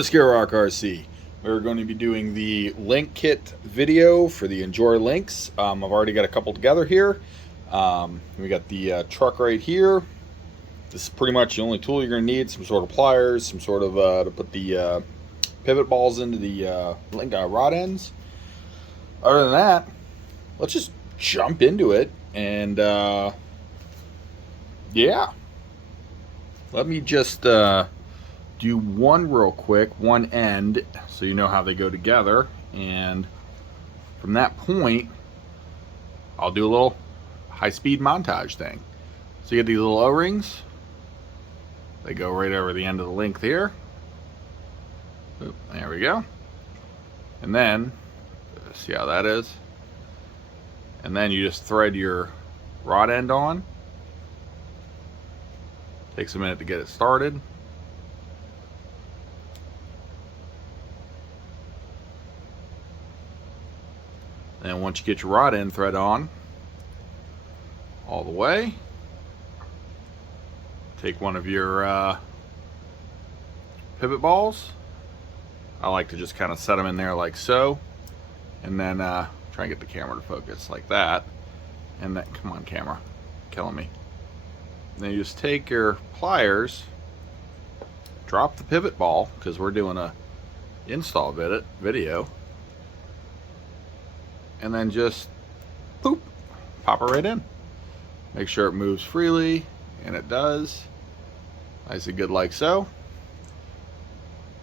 Mascara Rock RC. We're going to be doing the link kit video for the Injora links. I've already got a couple together here. We got the truck right here. This is pretty much the only tool you're going to need. Some sort of pliers, some sort of to put the pivot balls into the link rod ends. Other than that, let's just jump into it. And yeah, let me just do one real quick, one end, so you know how they go together. And from that point, I'll do a little high-speed montage thing. So you get these little O-rings. They go right over the end of the link there. Oop, there we go. And then, see how that is? And then you just thread your rod end on. Takes a minute to get it started. And once you get your rod end thread on all the way, take one of your pivot balls. I like to just kind of set them in there like so, and then try and get the camera to focus like that. And then, come on camera, killing me. And then you just take your pliers, drop the pivot ball, because we're doing a install video, and then just poop, pop it right in. Make sure it moves freely, and it does. Nice and good like so.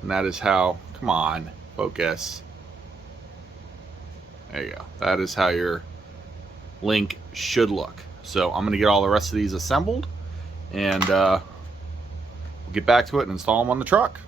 And that is how, come on, focus. There you go. That is how your link should look. So I'm gonna get all the rest of these assembled, and we'll get back to it and install them on the truck.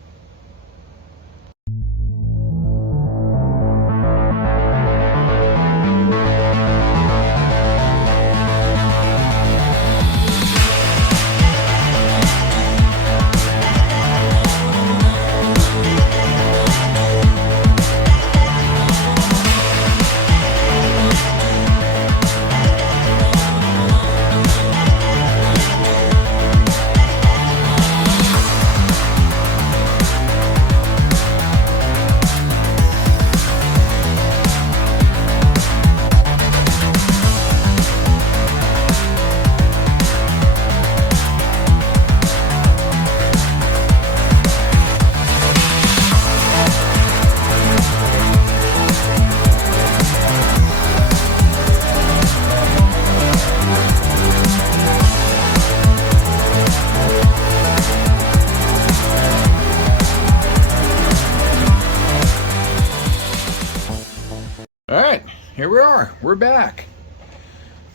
Alright, here we are. We're back.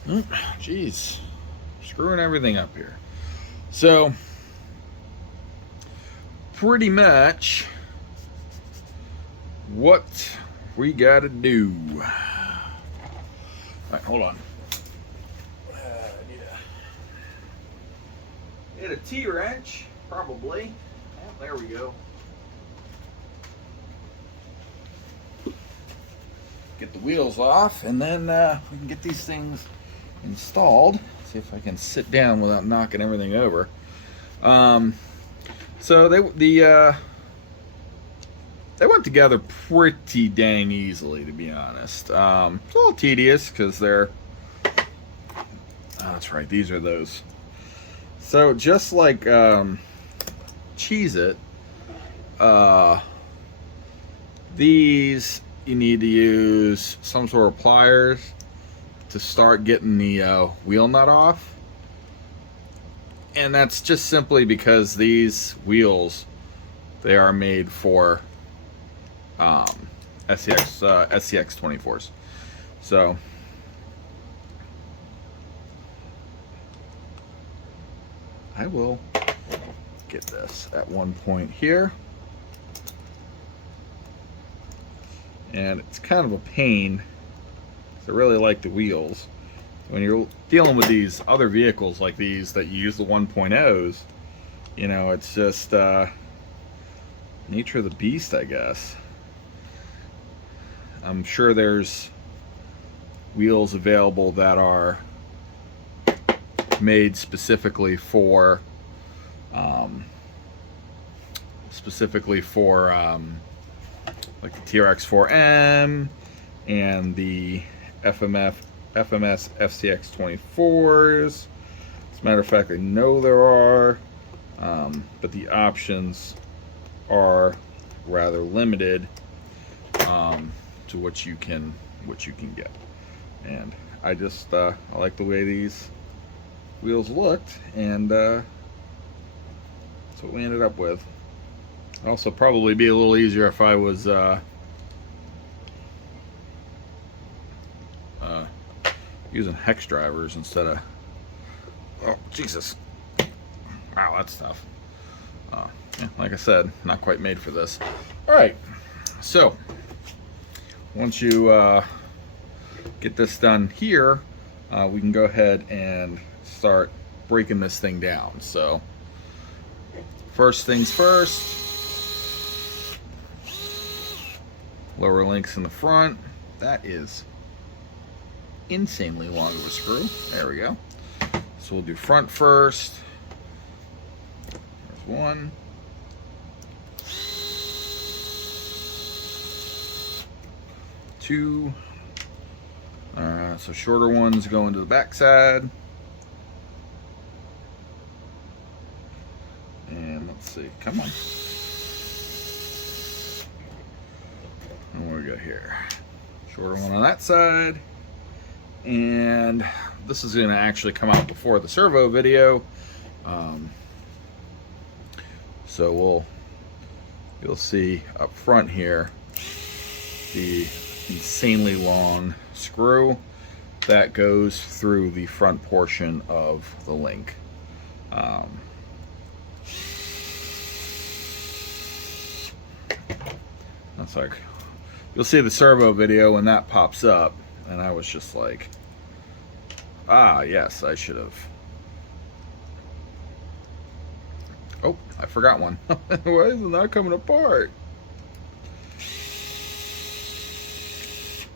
Jeez, screwing everything up here. So, pretty much what we gotta do. Alright, hold on. I need a T-wrench, probably. Oh, there we go. Get the wheels off, and then we can get these things installed. See if I can sit down without knocking everything over. So they went together pretty dang easily, to be honest. It's a little tedious because they're, oh, that's right, these are those. So just like Cheez-It, these, you need to use some sort of pliers to start getting the wheel nut off. And that's just simply because these wheels, they are made for SCX 24s. So I will get this at one point here. And it's kind of a pain, because I really like the wheels. When you're dealing with these other vehicles like these that you use the 1.0s, you know, it's just nature of the beast, I guess. I'm sure there's wheels available that are made specifically for specifically for like the TRX4m and the FMS FCX24s. As a matter of fact, I know there are, but the options are rather limited to what you can get. And I just I like the way these wheels looked, and that's what we ended up with. Also, probably be a little easier if I was using hex drivers instead of, oh Jesus, wow, that's tough. Yeah, like I said, not quite made for this. All right, so once you get this done here, we can go ahead and start breaking this thing down. So first things first, lower links in the front. That is insanely long of a screw. There we go. So we'll do front first. There's one. Two. So shorter ones go into the back side. And let's see, come on. And what do we got here? Shorter one on that side. And this is going to actually come out before the servo video. So you'll see up front here the insanely long screw that goes through the front portion of the link. That's like, you'll see the servo video when that pops up, and I was just like, ah, yes, I should have. Oh, I forgot one. Why isn't that coming apart?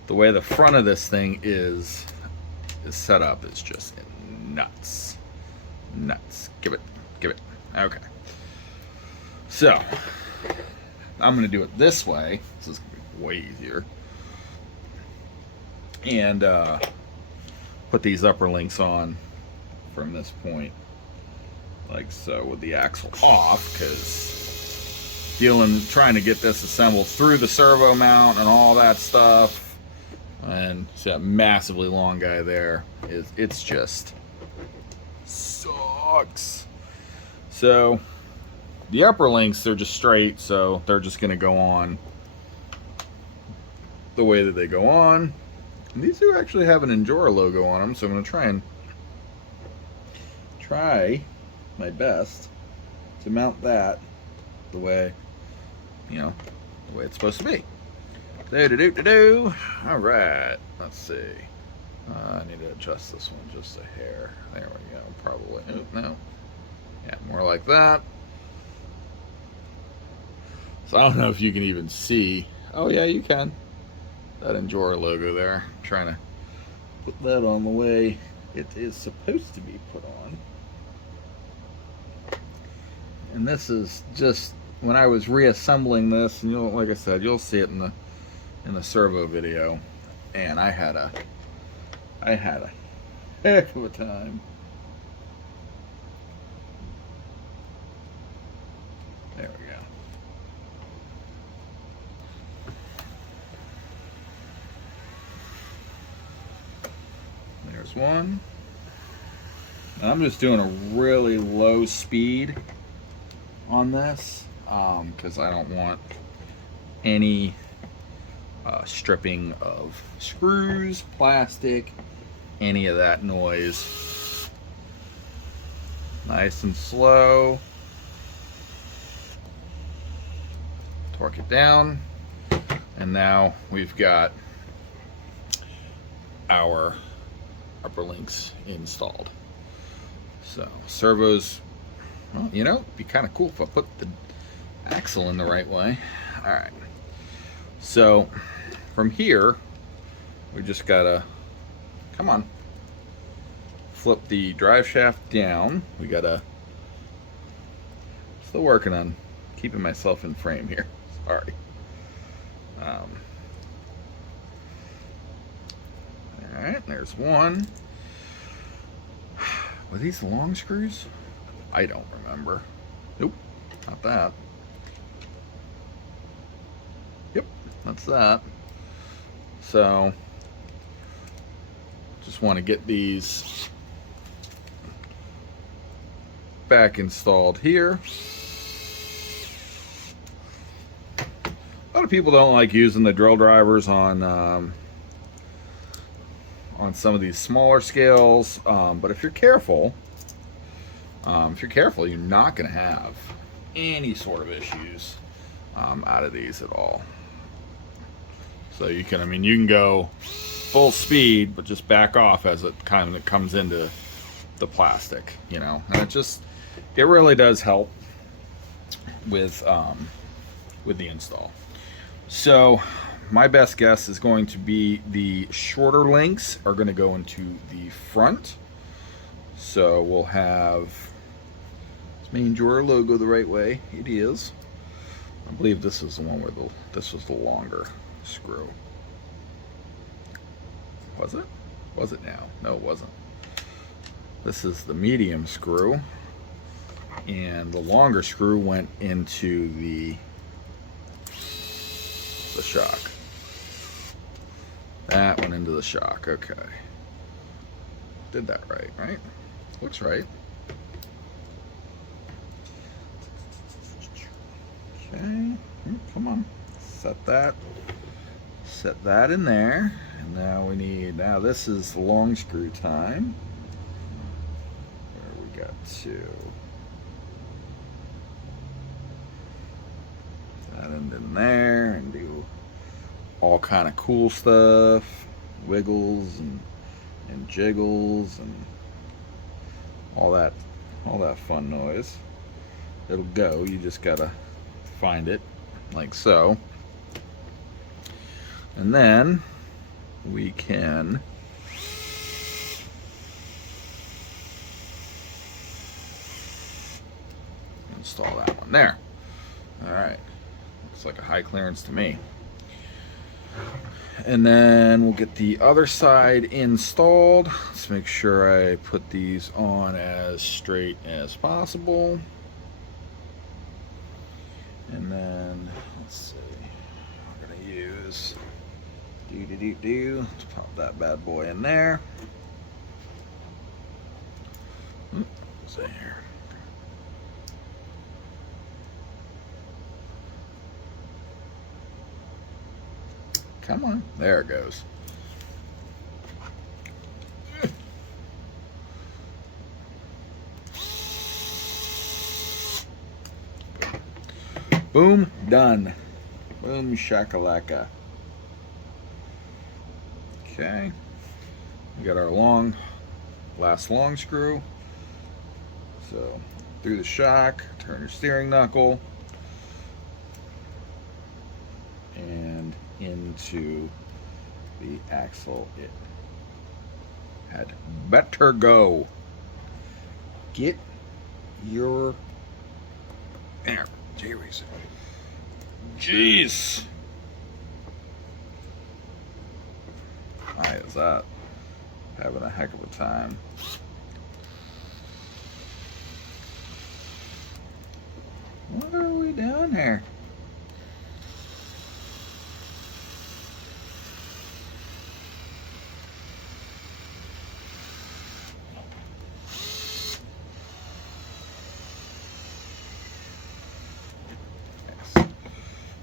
The way the front of this thing is set up is just nuts. Nuts. Give it. Okay. So, I'm going to do it this way. This is going to be way easier. And put these upper links on from this point, like so, with the axle off, because trying to get this assembled through the servo mount and all that stuff, and see that massively long guy there, it's just sucks. So the upper links, they're just straight, so they're just going to go on the way that they go on. And these do actually have an Injora logo on them, so I'm going to try my best to mount that the way, the way it's supposed to be. All right, let's see. I need to adjust this one just a hair. There we go. Probably. Oh, no. Yeah, more like that. So I don't know if you can even see. Oh yeah, you can. That Injora logo there. I'm trying to put that on the way it is supposed to be put on. And this is just when I was reassembling this, and like I said, you'll see it in the servo video. And I had a heck of a time. There we go. There's one. And I'm just doing a really low speed on this because I don't want any stripping of screws, plastic, any of that noise. Nice and slow. Torque it down, and now we've got our upper links installed. So servos, well, it'd be kind of cool if I put the axle in the right way. All right, so from here we just gotta, come on, flip the drive shaft down. We gotta, still working on keeping myself in frame here. Sorry. Alright, there's one. Were these long screws? I don't remember. Nope, not that. Yep, that's that. So, just want to get these back installed here. A lot of people don't like using the drill drivers on some of these smaller scales, but if you're careful, you're not going to have any sort of issues out of these at all. So you can, you can go full speed, but just back off as it kind of comes into the plastic, you know. And it really does help with the install. So my best guess is going to be the shorter links are going to go into the front. So we'll have this main Injora logo the right way. It is. I believe this is the one where this was the longer screw. Was it? Was it now? No, it wasn't. This is the medium screw, and the longer screw went into the shock. That went into the shock. Okay. Did that right? Looks right. Okay. Come on. Set that in there. And now this is long screw time. Where we got two. That end in there and do all kind of cool stuff, wiggles and jiggles and all that fun noise. It'll go, you just gotta find it like so. And then we can install that one there. All right, looks like a high clearance to me. And then we'll get the other side installed. Let's make sure I put these on as straight as possible. And then let's see, I'm gonna use let's pop that bad boy in there. What's that here? Come on, there it goes. Boom, done. Boom shakalaka. Okay, we got our last long screw. So through the shock, turn your steering knuckle, and into the axle. It had better go. Get your there. Jeez. Why is that? Having a heck of a time. What are we doing here?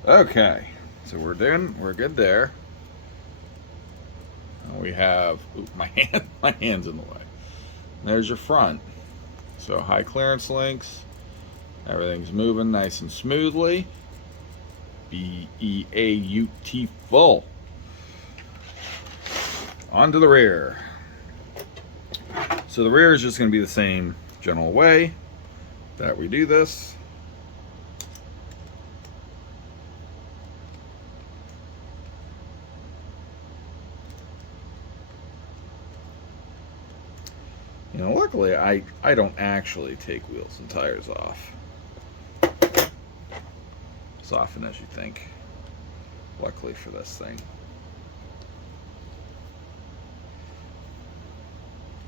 Okay, so we're good there. We have, my hand's in the way. There's your front. So high clearance links. Everything's moving nice and smoothly. B-E-A-U-T full. Onto the rear. So the rear is just going to be the same general way that we do this. You know, luckily I don't actually take wheels and tires off. as often as you think, luckily for this thing.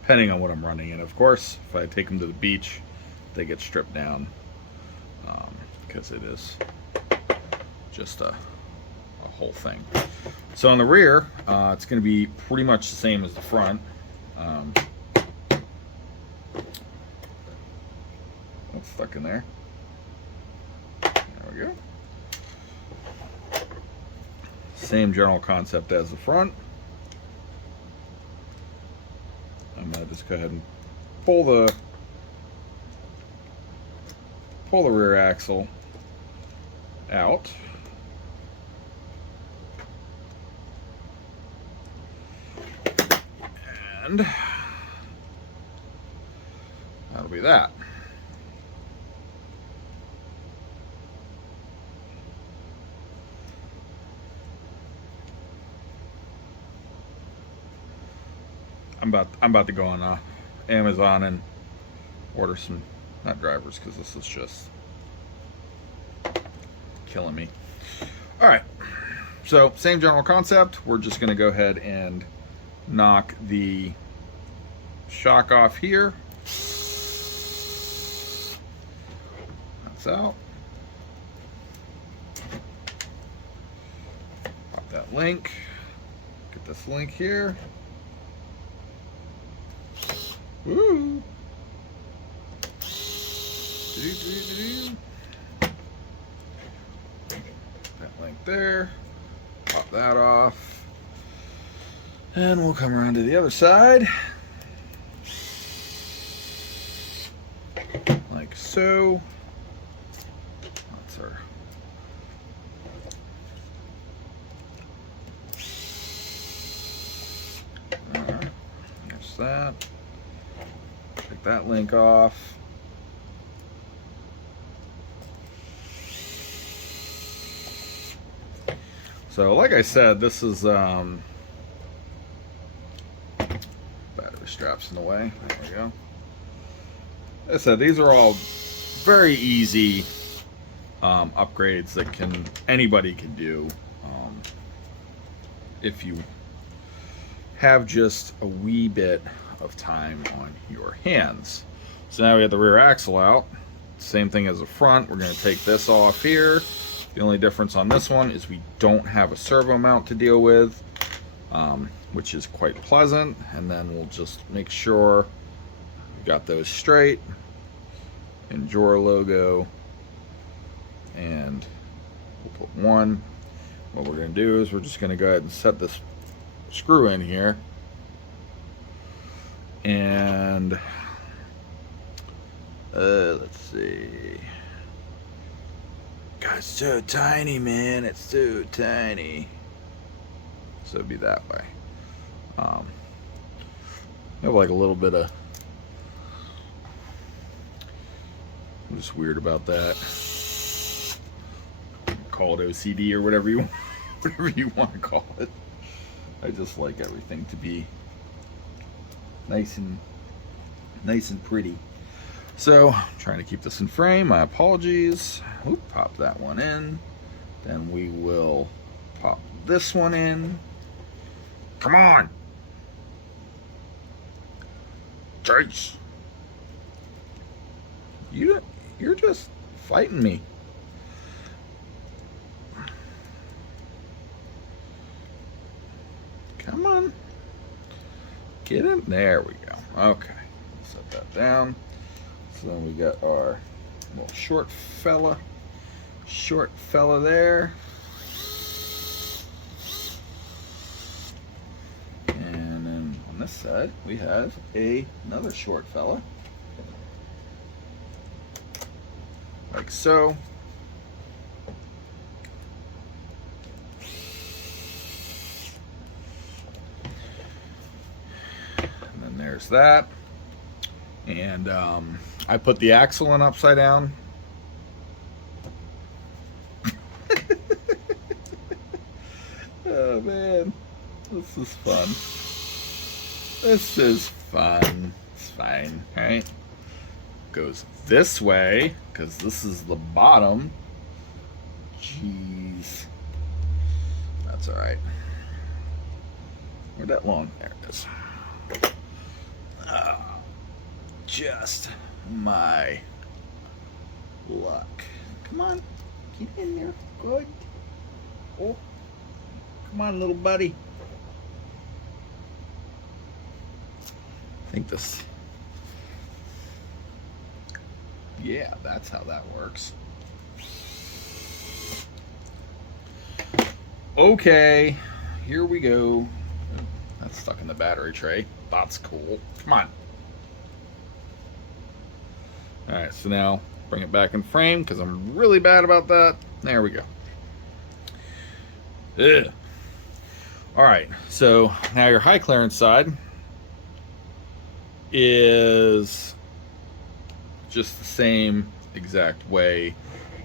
Depending on what I'm running in, of course. If I take them to the beach, they get stripped down, because it is just a whole thing. So on the rear, it's going to be pretty much the same as the front. It's stuck in there. There we go. Same general concept as the front. I'm going to just go ahead and pull the rear axle out. And that'll be that. I'm about to go on Amazon and order some, not drivers, because this is just killing me. All right, so same general concept. We're just going to go ahead and knock the shock off here. That's out. Pop that link. Get this link here. Woo! That link there. Pop that off. And we'll come around to the other side. Like so. That's our there's that. Take that link off. So like I said, this is battery straps in the way. There we go. Like I said, these are all very easy upgrades that anybody can do if you have just a wee bit of time on your hands. So now we have the rear axle out. Same thing as the front. We're going to take this off here. The only difference on this one is we don't have a servo mount to deal with, which is quite pleasant. And then we'll just make sure we got those straight. Injora logo, and we'll put one. What we're going to do is we're just going to go ahead and set this screw in here. And let's see. God, it's so tiny, man. It's so tiny. So it'd be that way. I have like a little bit of. I'm just weird about that. Call it OCD or whatever you want to call it. I just like everything to be nice and pretty. So I'm trying to keep this in frame. My apologies. Oop, pop that one in. Then we will pop this one in. Come on, Chase. You're just fighting me. Come on. Get in. There we go. Okay. Set that down. So then we got our little short fella there. And then on this side, we have another short fella. Like so. And then there's that. And I put the axle in upside down. Oh man, this is fun. This is fun. It's fine, right? Goes this way because this is the bottom. Jeez. That's all right. Where'd that long? There it is. Just my luck. Come on. Get in there. Good. Oh. Come on, little buddy. I think this... Yeah, that's how that works. Okay, here we go. That's stuck in the battery tray. That's cool. Come on. Alright, so now bring it back in frame because I'm really bad about that. There we go. Ugh. Alright, so now your high clearance side is just the same exact way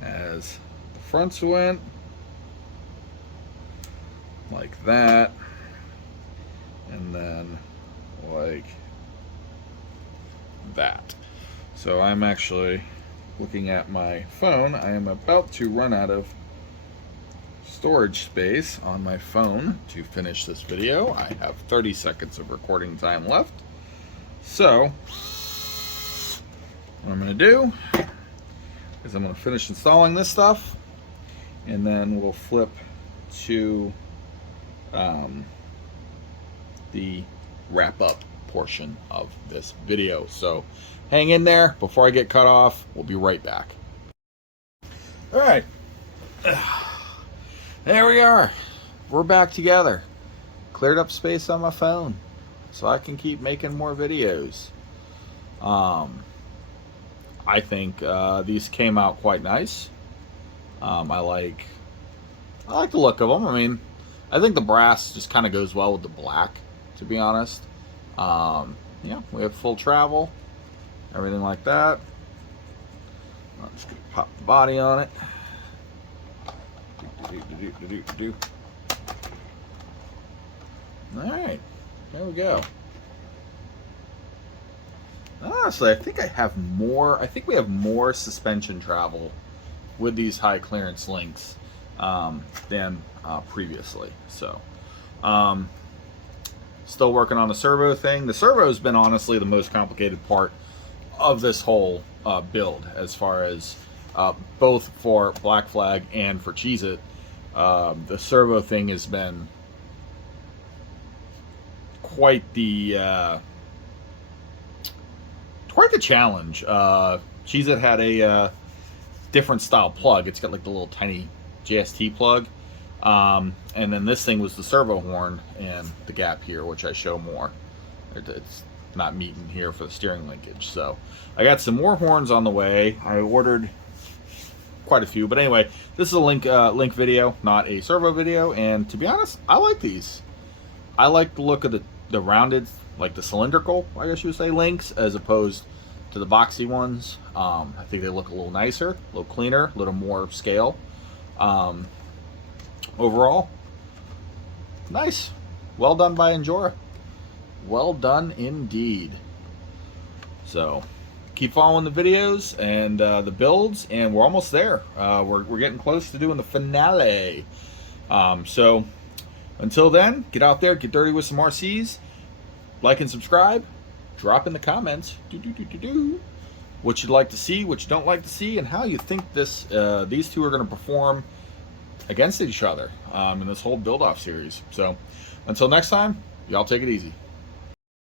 as the fronts went. Like that. And then like that. So I'm actually looking at my phone. I am about to run out of storage space on my phone to finish this video. I have 30 seconds of recording time left. So what I'm going to do is I'm going to finish installing this stuff, and then we'll flip to the wrap up portion of this video. So hang in there. Before I get cut off, we'll be right back. All right. There we are. We're back together. Cleared up space on my phone so I can keep making more videos. I think these came out quite nice. I like the look of them. I mean, I think the brass just kind of goes well with the black, to be honest. Yeah, we have full travel, everything like that. I'm just gonna pop the body on it. Alright, there we go. Honestly, I think we have more suspension travel with these high clearance links than previously. So, still working on the servo thing. The servo has been honestly the most complicated part of this whole build, as far as both for Black Flag and for Cheez-It. The servo thing has been quite the challenge. Cheez-It had a different style plug. It's got like the little tiny JST plug, and then this thing was the servo horn and the gap here, which I show more. It's not meeting here for the steering linkage. So I got some more horns on the way. I ordered quite a few, but anyway, this is a link video, not a servo video. And to be honest, I like these. I like the look of the rounded, like the cylindrical, I guess you would say, links, as opposed to the boxy ones. I think they look a little nicer, a little cleaner, a little more scale. Overall, nice. Well done by Injora. Well done indeed. So keep following the videos and the builds, and we're almost there. We're getting close to doing the finale. So until then, get out there, get dirty with some RCs, like and subscribe, drop in the comments what you'd like to see, what you don't like to see, and how you think these two are going to perform against each other in this whole build-off series. So until next time, y'all take it easy.